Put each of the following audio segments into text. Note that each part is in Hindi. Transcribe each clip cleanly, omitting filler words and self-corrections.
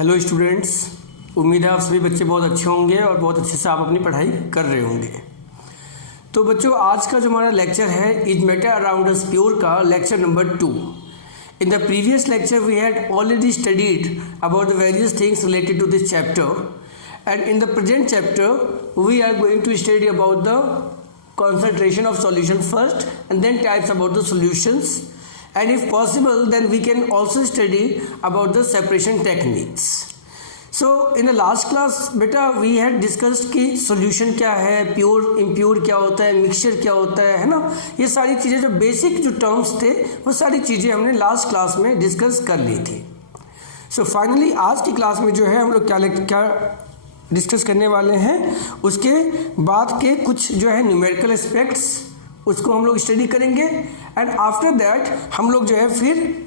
हेलो स्टूडेंट्स, उम्मीद है आप सभी बच्चे बहुत अच्छे होंगे और बहुत अच्छे से आप अपनी पढ़ाई कर रहे होंगे। तो बच्चों, आज का जो हमारा लेक्चर है is matter around us pure का lecture number 2। In the previous lecture we had already studied about the various things related to this chapter and in the present chapter we are going to study about the concentration of solution first and then types about the solutions, and if possible then we can also study about the separation techniques. So in the last class beta we had discussed कि solution क्या है, pure impure क्या होता है, mixture क्या होता है ना, ये सारी चीज़ें जो बेसिक जो टर्म्स थे वो सारी चीज़ें हमने लास्ट क्लास में डिस्कस कर ली थी। सो फाइनली आज की क्लास में जो है हम लोग क्या डिस्कस करने वाले हैं, उसके बाद के कुछ जो है न्यूमेरिकल एस्पेक्ट्स उसको हम लोग स्टडी करेंगे एंड आफ्टर दैट हम लोग जो है फिर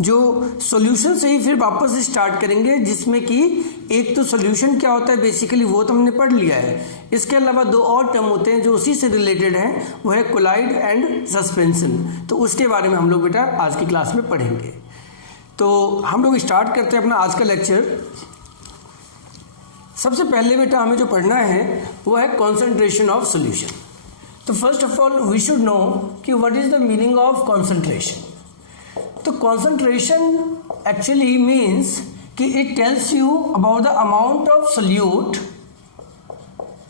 जो सॉल्यूशन से ही फिर वापस स्टार्ट करेंगे, जिसमें कि एक तो सॉल्यूशन क्या होता है बेसिकली वो तो हमने पढ़ लिया है, इसके अलावा दो और टर्म होते हैं जो उसी से रिलेटेड हैं, वो है कोलाइड एंड सस्पेंशन। तो उसके बारे में हम लोग बेटा आज की क्लास में पढ़ेंगे। तो हम लोग स्टार्ट करते हैं अपना आज का लेक्चर। सबसे पहले बेटा हमें जो पढ़ना है वो है कॉन्सेंट्रेशन ऑफ सॉल्यूशन। तो first of all we should know कि what is the meaning of concentration. तो कॉन्सेंट्रेशन एक्चुअली मीन्स कि it tells you about the amount of solute,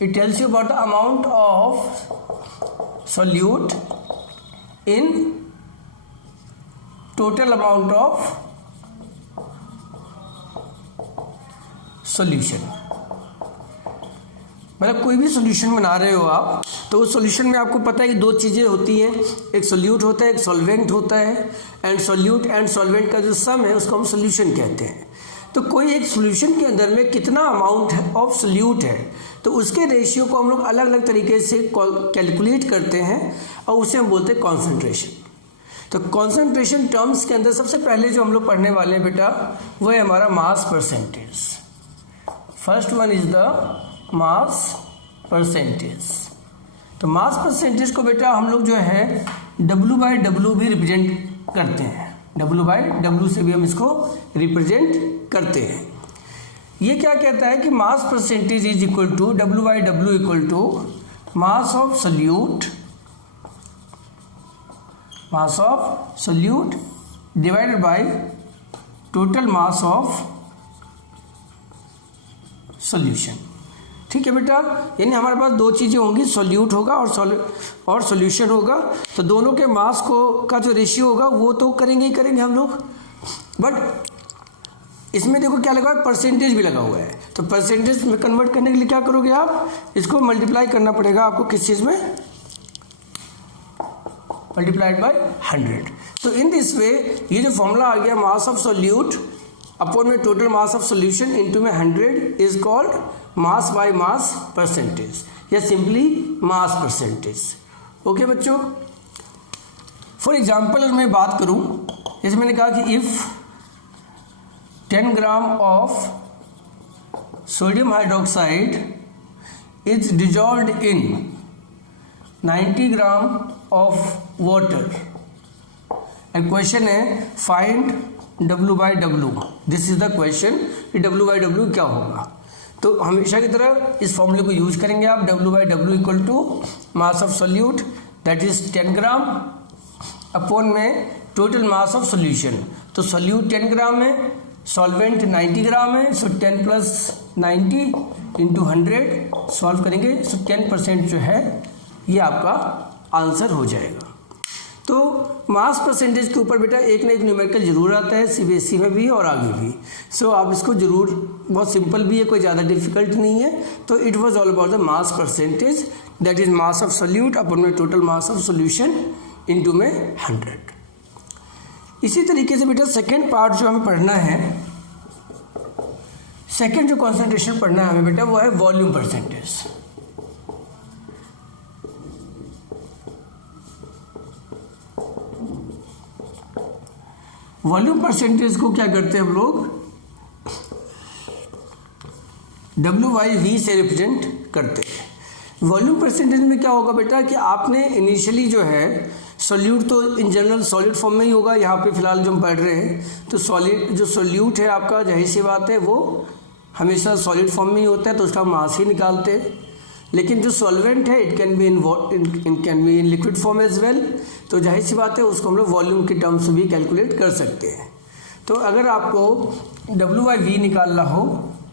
it tells you about the amount of solute in total amount of solution. मतलब कोई भी सॉल्यूशन बना रहे हो आप, तो उस सॉल्यूशन में आपको पता है कि दो चीज़ें होती हैं, एक सॉल्यूट होता है, एक सॉल्वेंट होता है, एंड सॉल्यूट एंड सॉल्वेंट का जो सम है उसको हम सॉल्यूशन कहते हैं। तो कोई एक सॉल्यूशन के अंदर में कितना अमाउंट ऑफ सॉल्यूट है, तो उसके रेशियो को हम लोग अलग अलग तरीके से कैलकुलेट करते हैं और उसे हम बोलते हैं कॉन्सेंट्रेशन। तो कॉन्सेंट्रेशन टर्म्स के अंदर सबसे पहले जो हम लोग पढ़ने वाले हैं बेटा वो है हमारा mass percentage. First one is the mass percentage. तो मास परसेंटेज को बेटा हम लोग जो है W/W भी रिप्रेजेंट करते हैं, W/W से भी हम इसको रिप्रेजेंट करते हैं। ये क्या कहता है कि mass percentage is equal to W/W equal to mass of solute divided by total mass of solution. ठीक है बेटा, यानी हमारे पास दो चीज़ें होंगी, सॉल्यूट होगा और सॉल्यूशन होगा, तो दोनों के मास को का जो रेशियो होगा वो तो करेंगे ही करेंगे हम लोग, बट इसमें देखो क्या लगा है, परसेंटेज भी लगा हुआ है। तो परसेंटेज में कन्वर्ट करने के लिए क्या करोगे आप, इसको मल्टीप्लाई करना पड़ेगा आपको किस चीज़ में, मल्टीप्लाइड बाय 100। तो इन दिस वे ये जो फॉर्मूला आ गया मास ऑफ सॉल्यूट अपॉन में total mass of solution into में 100 is called mass by mass percentage या सिंपली मास परसेंटेज। ओके बच्चों, फॉर एग्जांपल मैं बात करूं, जैसे मैंने कहा कि if 10 gram of sodium hydroxide is dissolved in 90 gram of water and question है find W/W। This is the question कि W/W क्या होगा। तो हमेशा की तरह इस फॉर्मूले को यूज करेंगे आप, W/W equal to mass of solute that is 10 gram upon में टोटल मास ऑफ सोल्यूशन। तो सोल्यूट 10 ग्राम है, सॉल्वेंट 90 ग्राम है, सो 10 + 90 इंटू 100 सॉल्व करेंगे, सो 10% जो है ये आपका आंसर हो जाएगा। तो मास परसेंटेज के ऊपर बेटा एक ना एक न्यूमेरिकल जरूर आता है, CBSE में भी और आगे भी। सो आप इसको जरूर, बहुत सिंपल भी है, कोई ज़्यादा डिफिकल्ट नहीं है। तो it was all about the mass percentage that is mass of solute upon में total mass of solution into में 100। इसी तरीके से बेटा सेकेंड पार्ट जो हमें पढ़ना है, सेकेंड जो कॉन्सेंट्रेशन पढ़ना है हमें बेटा वो है वॉल्यूम परसेंटेज। वॉल्यूम परसेंटेज को क्या करते हैं हम लोग, W/V से रिप्रेजेंट करते हैं। वॉल्यूम परसेंटेज में क्या होगा बेटा कि आपने इनिशियली जो है सोल्यूट तो इन जनरल सॉलिड फॉर्म में ही होगा, यहाँ पे फिलहाल जो हम पढ़ रहे हैं तो सॉलिड जो सोल्यूट है आपका, जाहिर सी बात है वो हमेशा सॉलिड फॉर्म में ही होता है, तो उसका मास ही निकालते हैं। लेकिन जो सॉल्वेंट है it can be in liquid form as well, तो जाहिर सी बात है उसको हम लोग वॉल्यूम के टर्म्स भी कैलकुलेट कर सकते हैं। तो अगर आपको W/V निकालना हो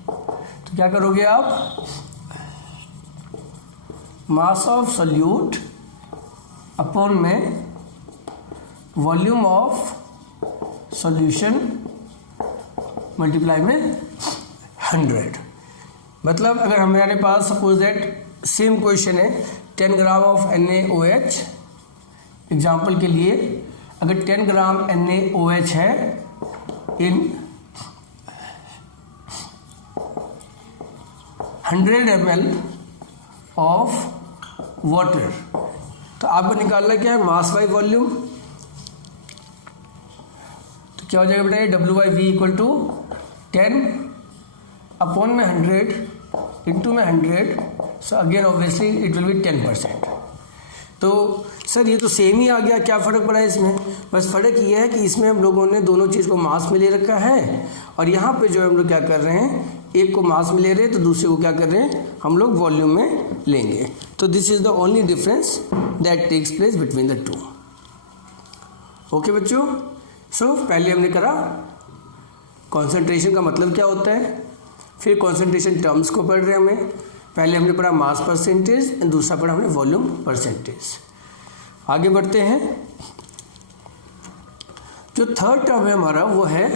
तो क्या करोगे आप, मास ऑफ सोल्यूट अपॉन में वॉल्यूम ऑफ सॉल्यूशन मल्टीप्लाई में 100। मतलब अगर हमारे पास सपोज दैट सेम क्वेश्चन है 10 ग्राम ऑफ NaOH, एग्जाम्पल के लिए अगर 10 ग्राम NaOH है इन 100 ml ऑफ वाटर, तो आपको निकालना क्या है, मास बाई वॉल्यूम। तो क्या हो जाएगा बेटा, ये W/V इक्वल टू 10 अपॉन में 100 इंटू में 100, so again obviously it will B 10%। तो सर ये तो सेम ही आ गया, क्या फ़र्क पड़ा है इसमें? बस फ़र्क ये है कि इसमें हम लोगों ने दोनों चीज़ को मास में ले रखा है, और यहाँ पे जो हम लोग क्या कर रहे हैं, एक को मास में ले रहे हैं तो दूसरे को क्या कर रहे हैं, हम लोग वॉल्यूम में लेंगे। तो this is the only difference that takes place between the two. Okay बच्चों, सो पहले हमने करा कॉन्सेंट्रेशन का मतलब क्या होता है, फिर कॉन्सेंट्रेशन टर्म्स को पढ़ रहे हैं हमें। पहले हमने पढ़ा मास परसेंटेज एंड दूसरा पढ़ा हमने वॉल्यूम परसेंटेज। आगे बढ़ते हैं, जो थर्ड टर्म है हमारा वो है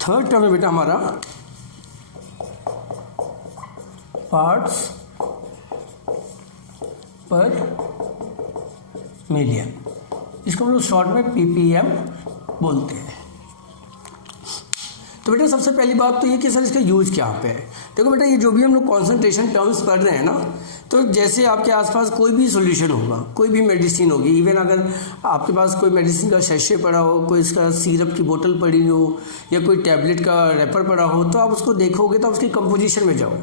थर्ड टर्म है बेटा हमारा पार्ट्स पर मिलियन, इसको हम लोग शॉर्ट में ppm बोलते हैं। तो बेटा सबसे पहली बात तो ये कि सर इसका यूज क्या पे है। देखो बेटा, ये जो भी हम लोग कॉन्सेंट्रेशन टर्म्स पढ़ रहे हैं ना, तो जैसे आपके आसपास कोई भी सॉल्यूशन होगा, कोई भी मेडिसिन होगी, इवन अगर आपके पास कोई मेडिसिन का शैशे पड़ा हो, कोई इसका सिरप की बोतल पड़ी हो, या कोई टैबलेट का रैपर पड़ा हो, तो आप उसको देखोगे तो आप उसकी कंपोजिशन में जाओ।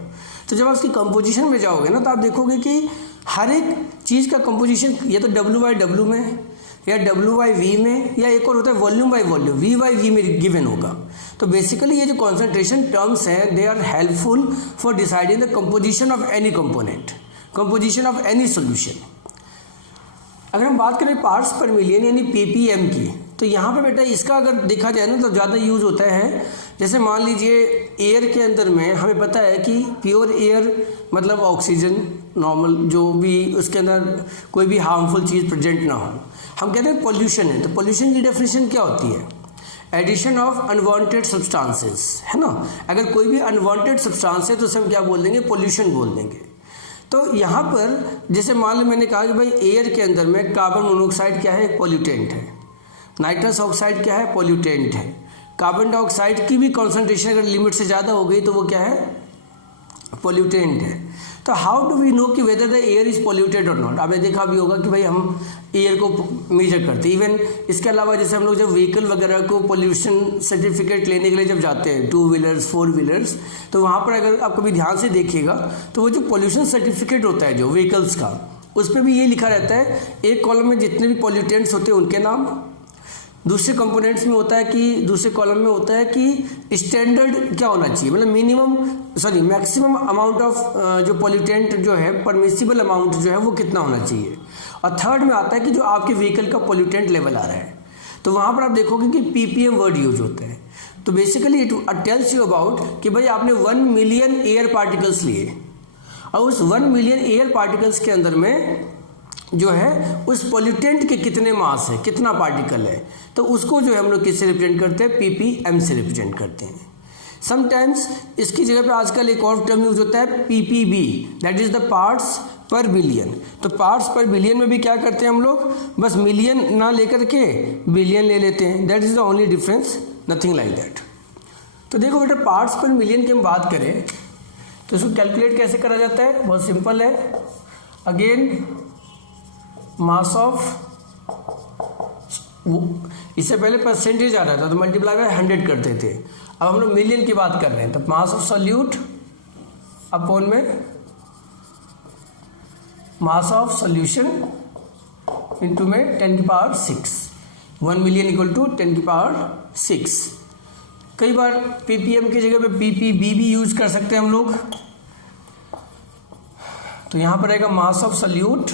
तो जब आप उसकी कंपोजिशन में जाओगे ना, तो आप देखोगे कि हर एक चीज़ का कंपोजिशन या तो W/W में या W/V में, या एक और होता है वॉल्यूम बाई वॉल्यूम, V/V में गिवन होगा। तो बेसिकली ये जो कॉन्सेंट्रेशन टर्म्स हैं they are helpful for deciding the composition of any component, composition of any solution. अगर हम बात करें पार्ट्स पर मिलियन यानी ppm की, तो यहाँ पे बेटा इसका अगर देखा जाए ना तो ज़्यादा यूज़ होता है। जैसे मान लीजिए एयर के अंदर में हमें पता है कि प्योर एयर मतलब ऑक्सीजन नॉर्मल, जो भी उसके अंदर कोई भी हार्मफुल चीज़ प्रेजेंट ना हो, हम कहते हैं पोल्यूशन है। तो पोल्यूशन की डेफिनेशन क्या होती है, एडिशन ऑफ अनवांटेड सब्सटेंसेस, है ना। अगर कोई भी अनवांटेड सब्सटेंस है तो उसे हम क्या बोल देंगे, पोल्यूशन बोल देंगे। तो यहाँ पर जैसे मान लो मैंने कहा कि भाई एयर के अंदर में कार्बन मोनोऑक्साइड क्या है, पोल्यूटेंट है, नाइट्रस ऑक्साइड क्या है, पोल्यूटेंट है, कार्बन डाइऑक्साइड की भी कॉन्सेंट्रेशन अगर लिमिट से ज़्यादा हो गई तो वो क्या है, पोल्यूटेंट है। तो हाउ डू वी नो कि whether the air is polluted और नॉट। आपने देखा भी होगा कि भाई हम एयर को मेजर करते हैं। इवन इसके अलावा जैसे हम लोग जब व्हीकल वगैरह को पोल्यूशन सर्टिफिकेट लेने के लिए जब जाते हैं, 2 व्हीलर्स 4 व्हीलर्स, तो वहाँ पर अगर आप कभी ध्यान से देखिएगा तो वो जो पोल्यूशन सर्टिफिकेट होता है जो व्हीकल्स का, उस पर भी ये लिखा रहता है, एक कॉलम में जितने भी पोल्यूटेंट्स होते हैं उनके नाम, दूसरे कंपोनेंट्स में होता है कि दूसरे कॉलम में होता है कि स्टैंडर्ड क्या होना चाहिए, मतलब मैक्सिमम अमाउंट ऑफ जो पोल्यूटेंट जो है, परमिसिबल अमाउंट जो है वो कितना होना चाहिए। और थर्ड में आता है कि जो आपके व्हीकल का पोल्यूटेंट लेवल आ रहा है, तो वहाँ पर आप देखोगे कि ppm वर्ड यूज होता है। तो basically it tells you about कि भाई आपने 1 मिलियन एयर पार्टिकल्स लिए, और उस 1 मिलियन एयर पार्टिकल्स के अंदर में जो है उस पोल्यूटेंट के कितने मास है, कितना पार्टिकल है, तो उसको जो है हम लोग किससे रिप्रेजेंट करते हैं, ppm से रिप्रेजेंट करते हैं। समटाइम्स इसकी जगह पे आजकल एक और टर्म यूज होता है ppb, that is the parts पर बिलियन। तो पार्ट्स पर बिलियन में भी क्या करते हैं हम लोग, बस मिलियन ना लेकर के बिलियन ले लेते हैं, that is the only difference, nothing like that. तो देखो बेटा, पार्ट्स पर मिलियन की हम बात करें तो इसको कैलकुलेट कैसे करा जाता है, बहुत सिंपल है। अगेन मास ऑफ वो इससे पहले परसेंटेज आ रहा था तो मल्टीप्लाई बाय 100 करते थे, अब हम लोग मिलियन की बात कर रहे हैं। तो मास ऑफ सॉल्यूट अपॉन में मास ऑफ सॉल्यूशन इनटू में 10 की पावर 6, 1 मिलियन इक्वल टू 10 की पावर 6। कई बार ppm की जगह पे ppb भी यूज कर सकते हैं हम लोग। तो यहां पर रहेगा मास ऑफ सॉल्यूट,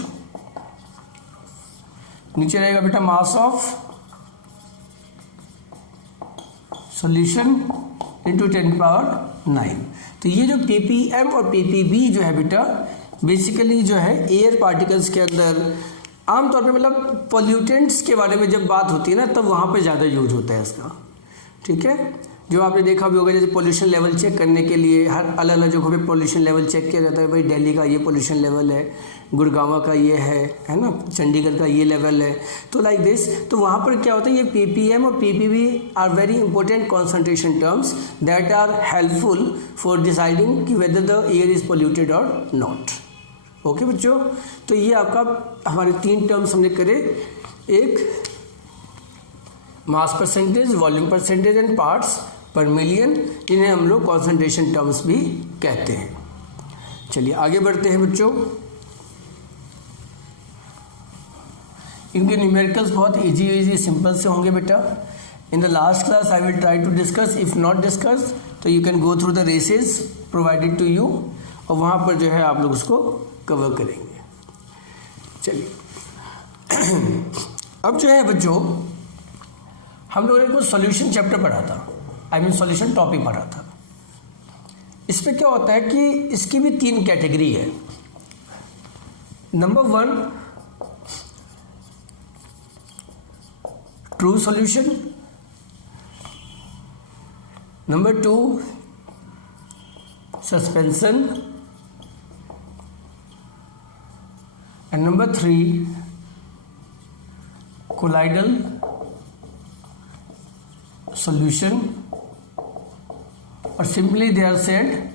नीचे रहेगा बेटा मास ऑफ सॉल्यूशन इंटू 10 की पावर 9। तो ये जो ppm और ppb जो है बेटा बेसिकली जो है एयर पार्टिकल्स के अंदर आमतौर पे मतलब पॉल्यूटेंट्स के बारे में जब बात होती है ना तब वहाँ पे ज़्यादा यूज होता है इसका। ठीक है, जो आपने देखा भी होगा जैसे पोल्यूशन लेवल चेक करने के लिए हर अलग अलग जगहों पे पोल्यूशन लेवल चेक किया जाता है। भाई दिल्ली का ये पोल्यूशन लेवल है, गुड़गांव का ये है ना, चंडीगढ़ का ये लेवल है, तो लाइक दिस। तो वहाँ पर क्या होता है, ये ppm और ppb are very important concentration terms that are helpful for deciding कि whether the air is polluted और नॉट। ओके बच्चों, तो ये आपका हमारे 3 टर्म्स हमने करे, एक mass percentage, volume percentage and parts पर मिलियन, इन्हें हम लोग कॉन्सेंट्रेशन टर्म्स भी कहते हैं। चलिए आगे बढ़ते हैं बच्चों। इनके न्यूमेरिकल्स बहुत इजी सिंपल से होंगे बेटा। In the last class I will try to discuss, if not discuss तो you can go through the resources provided to you और वहाँ पर जो है आप लोग उसको कवर करेंगे। चलिए अब जो है बच्चों हम लोगों ने कुछ सॉल्यूशन चैप्टर पढ़ा था, सॉल्यूशन टॉपिक पढ़ा था। इसमें क्या होता है कि इसकी भी 3 कैटेगरी है। Number 1 true solution, number 2 suspension and number 3 colloidal solution, और simply they are said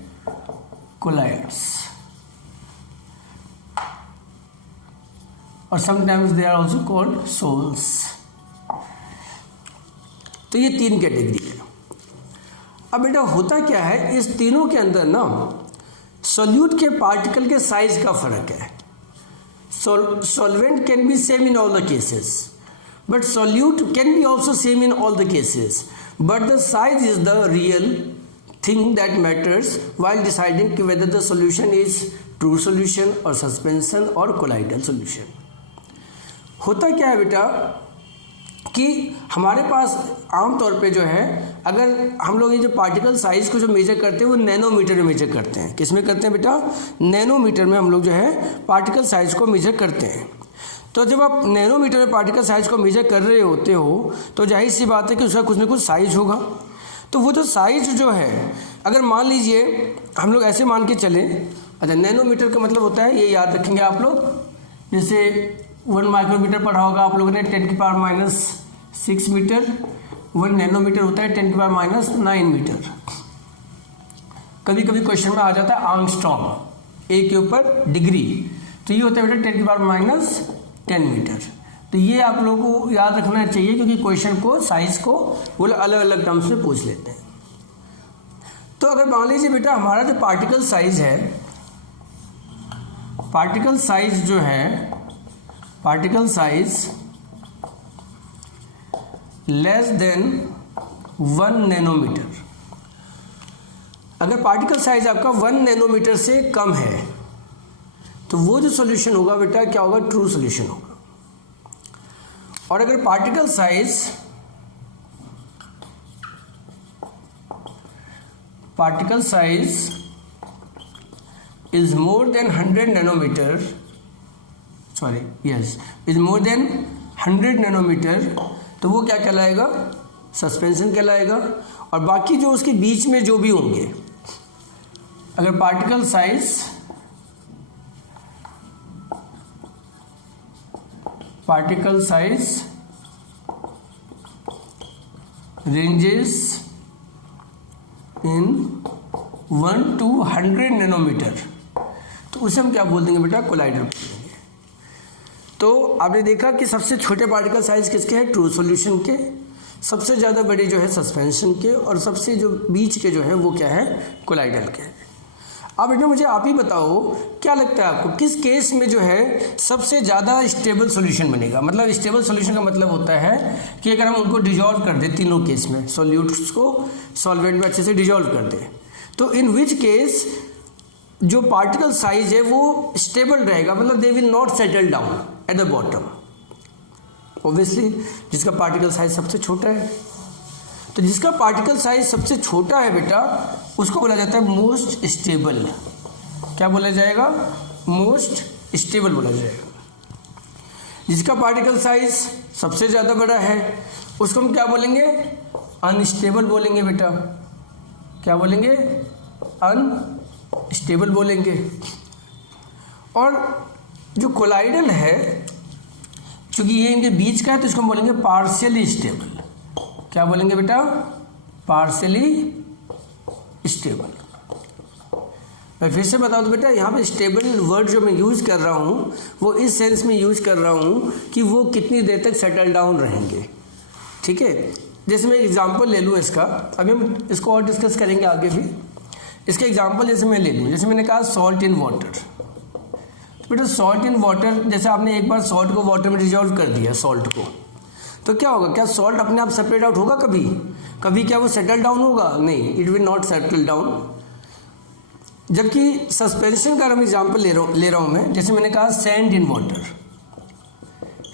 colloids, और sometimes they are also called sols. तो ये 3 कैटेगरी है। अब बेटा होता क्या है, इस तीनों के अंदर ना सॉल्यूट के पार्टिकल के साइज का फर्क है। solvent can be same in all the cases, but solute can be also same in all the cases, but the size is the real thing that matters while deciding whether the solution is true solution or suspension or colloidal solution। होता क्या है बेटा कि हमारे पास आमतौर पे जो है अगर हम लोग ये जो पार्टिकल साइज को जो मेजर करते हैं वो नैनोमीटर में मेजर करते हैं। किस में करते हैं बेटा, नैनोमीटर में हम लोग जो है पार्टिकल साइज को मेजर करते हैं। तो जब आप नैनोमीटर में पार्टिकल साइज को मेजर कर रहे होते हो तो जाहिर सी बात है कि उसका कुछ ना कुछ साइज होगा। तो वो जो साइज जो है अगर मान लीजिए हम लोग ऐसे मान के चलें, अच्छा नैनोमीटर का मतलब होता है, ये याद रखेंगे आप लोग, जैसे 1 माइक्रोमीटर पढ़ा होगा आप लोगों ने 10 की पावर -6 मीटर, 1 नैनोमीटर होता है 10 की पावर -9 मीटर। कभी कभी क्वेश्चन में आ जाता है आर्मस्ट्रॉन्ग, ए के ऊपर डिग्री, तो ये होता है बेटा 10 की पावर -10 मीटर। तो ये आप लोगों को याद रखना चाहिए क्योंकि क्वेश्चन को साइज को वो अलग अलग टर्म्स में पूछ लेते हैं। तो अगर मान लीजिए बेटा हमारा जो पार्टिकल साइज है, पार्टिकल साइज जो है, particle size less than 1 nanometre, अगर पार्टिकल साइज आपका 1 नैनोमीटर से कम है तो वो जो सॉल्यूशन होगा बेटा क्या होगा, ट्रू सॉल्यूशन होगा। और अगर particle size is more than 100 nanometre, sorry yes is more than 100 nanometre, तो वो क्या कहलाएगा, सस्पेंशन कहलाएगा। और बाकी जो उसके बीच में जो भी होंगे, अगर particle size ranges in 1 to 100 nanometre, तो उसे हम क्या बोल देंगे बेटा, कोलाइडर बोल देंगे। तो आपने देखा कि सबसे छोटे पार्टिकल साइज किसके हैं, ट्रू सॉल्यूशन के, सबसे ज़्यादा बड़े जो है सस्पेंशन के, और सबसे जो बीच के जो है वो क्या है, कोलाइडल के हैं। अब बेटा मुझे आप ही बताओ, क्या लगता है आपको किस केस में जो है सबसे ज़्यादा स्टेबल सॉल्यूशन बनेगा। मतलब स्टेबल सॉल्यूशन का मतलब होता है कि अगर हम उनको डिजॉल्व कर दें तीनों केस में, सॉल्यूट्स को सॉल्वेंट में अच्छे से डिजॉल्व कर दें, तो इन विच केस जो पार्टिकल साइज है वो स्टेबल रहेगा, मतलब they will not settle down at the bottom. Obviously जिसका पार्टिकल साइज सबसे छोटा है, तो जिसका पार्टिकल साइज सबसे छोटा है बेटा उसको बोला जाता है मोस्ट स्टेबल। क्या बोला जाएगा, मोस्ट स्टेबल बोला जाएगा। जिसका पार्टिकल साइज सबसे ज़्यादा बड़ा है उसको हम क्या बोलेंगे, अनस्टेबल बोलेंगे बेटा। क्या बोलेंगे, अनस्टेबल बोलेंगे। और जो कोलाइडल है चूंकि ये इनके बीच का है तो इसको हम बोलेंगे पार्शियली स्टेबल। क्या बोलेंगे बेटा, पार्शियली स्टेबल। मैं फिर से बता दूं बेटा, यहाँ पे स्टेबल वर्ड जो मैं यूज़ कर रहा हूँ वो इस सेंस में यूज़ कर रहा हूँ कि वो कितनी देर तक सेटल डाउन रहेंगे। ठीक है, जैसे मैं एग्जांपल ले लूँ इसका, अभी हम इसको और डिस्कस करेंगे आगे भी। इसका एग्जांपल जैसे मैं ले लूँ, जैसे मैंने कहा सॉल्ट इन वाटर, तो बेटा सॉल्ट इन वाटर, जैसे आपने एक बार सॉल्ट को वाटर में डिजॉल्व कर दिया सॉल्ट को, तो क्या होगा, क्या सॉल्ट अपने आप सेपरेट आउट होगा कभी, कभी क्या वो सेटल डाउन होगा, नहीं, it will not settle down. जबकि सस्पेंशन का हम एग्जांपल ले रहा हूँ मैं, जैसे मैंने कहा sand in water,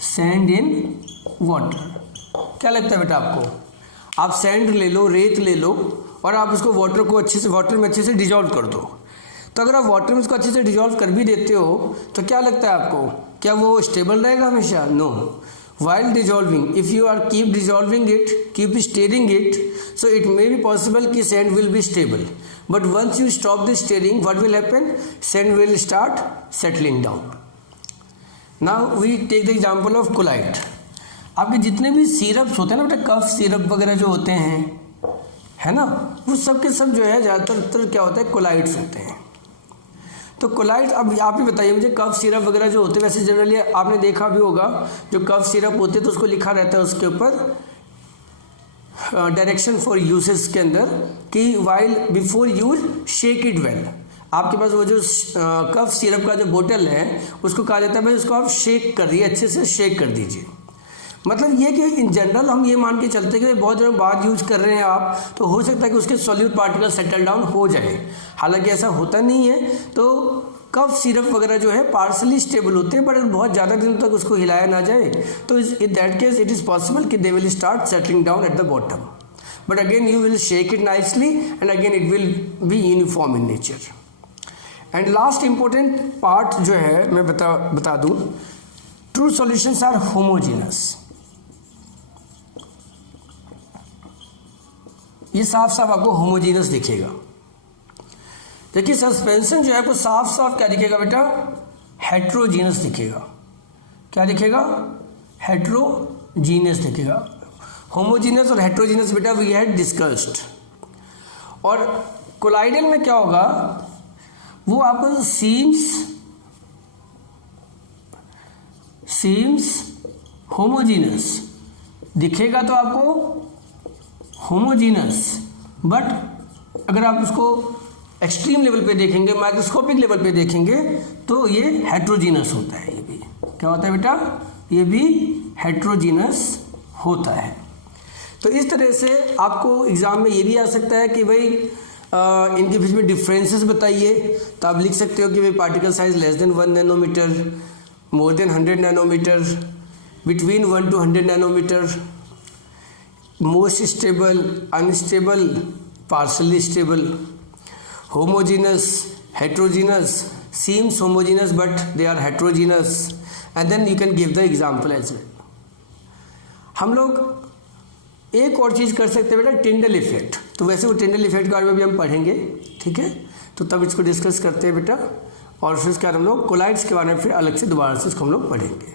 sand in water. क्या लगता है बेटा आपको, आप सैंड ले लो, रेत ले लो, और आप उसको वाटर को अच्छे से, वाटर में अच्छे से डिजॉल्व कर दो, तो अगर आप वाटर में उसको अच्छे से डिजॉल्व कर भी देते हो तो क्या लगता है आपको, क्या वो स्टेबल रहेगा हमेशा, no. While dissolving, if you are keep dissolving it, keep stirring it, so it may be possible कि sand will be stable. But once you stop the stirring, what will happen? Sand will start settling down. Now we take the example of colloid. आपके जितने भी सिरप्स होते हैं ना बेटा, कफ सिरप वगैरह जो होते हैं, है ना, वो सब के सब जो है ज़्यादातर क्या होता है, कोलाइड्स होते हैं। तो कोलाइड, अब आप ही बताइए मुझे, कफ सिरप वगैरह जो होते हैं, वैसे जनरली आपने देखा भी होगा जो कफ सिरप होते हैं तो उसको लिखा रहता है उसके ऊपर डायरेक्शन फॉर यूजेस के अंदर कि while before use shake it well. आपके पास वो जो कफ सिरप का जो बोतल है उसको कहा जाता है भाई उसको आप शेक कर दिए, अच्छे से शेक कर दीजिए। मतलब ये कि इन जनरल हम ये मान के चलते हैं कि बहुत दिनों बाद यूज़ कर रहे हैं आप, तो हो सकता है कि उसके सॉल्यूट पार्टिकल सेटल डाउन हो जाए, हालांकि ऐसा होता नहीं है। तो कफ सिरप वगैरह जो है पार्शली स्टेबल होते हैं, बट बहुत ज़्यादा दिन तक उसको हिलाया ना जाए तो in that case it is possible कि they will start settling down at the bottom, but again you will shake it nicely and again it will be uniform in nature. And last important part जो है मैं बता दूँ, ट्रू सॉल्यूशंस आर होमोजीनस। ये साफ साफ आपको होमोजीनस दिखेगा। देखिए सस्पेंशन जो है आपको साफ साफ क्या दिखेगा बेटा, हेट्रोजीनस दिखेगा। क्या दिखेगा, हेट्रोजीनस दिखेगा। होमोजीनस और हेट्रोजीनस बेटा वी हैड डिस्कस्ड। और कोलाइडल में क्या होगा, वो आपको सीम्स होमोजीनस दिखेगा, तो आपको होमोजीनस, बट अगर आप उसको एक्सट्रीम लेवल पे देखेंगे, माइक्रोस्कोपिक लेवल पे देखेंगे तो ये हेट्रोजीनस होता है। ये भी क्या होता है बेटा, ये भी हेट्रोजीनस होता है। तो इस तरह से आपको एग्जाम में ये भी आ सकता है कि भाई इनके बीच में डिफरेंसेस बताइए, तो आप लिख सकते हो कि भाई particle size less than 1 nanometre, more than 100 nanometre, between 1 to 100 nanometre, most stable, unstable, partially stable, homogeneous, heterogeneous, seems homogeneous but they are heterogeneous, and then you can give the example as well. हम लोग एक और चीज़ कर सकते हैं बेटा, टिंडल इफेक्ट। तो वैसे वो टिंडल इफेक्ट के बारे में भी हम पढ़ेंगे, ठीक है, तो तब इसको डिस्कस करते हैं बेटा। और फिर उसके बाद हम लोग कोलाइड्स के बारे में फिर अलग से दोबारा से इसको हम लोग पढ़ेंगे।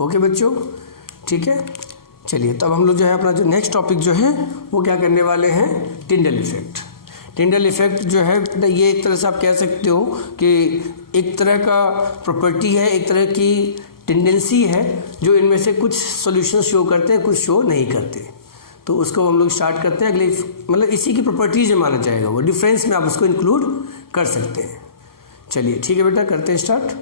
ओके बच्चों, ठीक है, चलिए तब हम लोग जो है अपना जो नेक्स्ट टॉपिक जो है वो क्या करने वाले हैं, टिंडल इफेक्ट। टिंडल इफेक्ट जो है ये एक तरह से आप कह सकते हो कि एक तरह का प्रॉपर्टी है, एक तरह की टेंडेंसी है जो इनमें से कुछ सॉल्यूशन शो करते हैं, कुछ शो नहीं करते। तो उसको हम लोग स्टार्ट करते हैं अगले, मतलब इसी की प्रॉपर्टीज में माना जाएगा वो, डिफरेंस में आप उसको इंक्लूड कर सकते हैं। चलिए ठीक है बेटा, करते हैं स्टार्ट।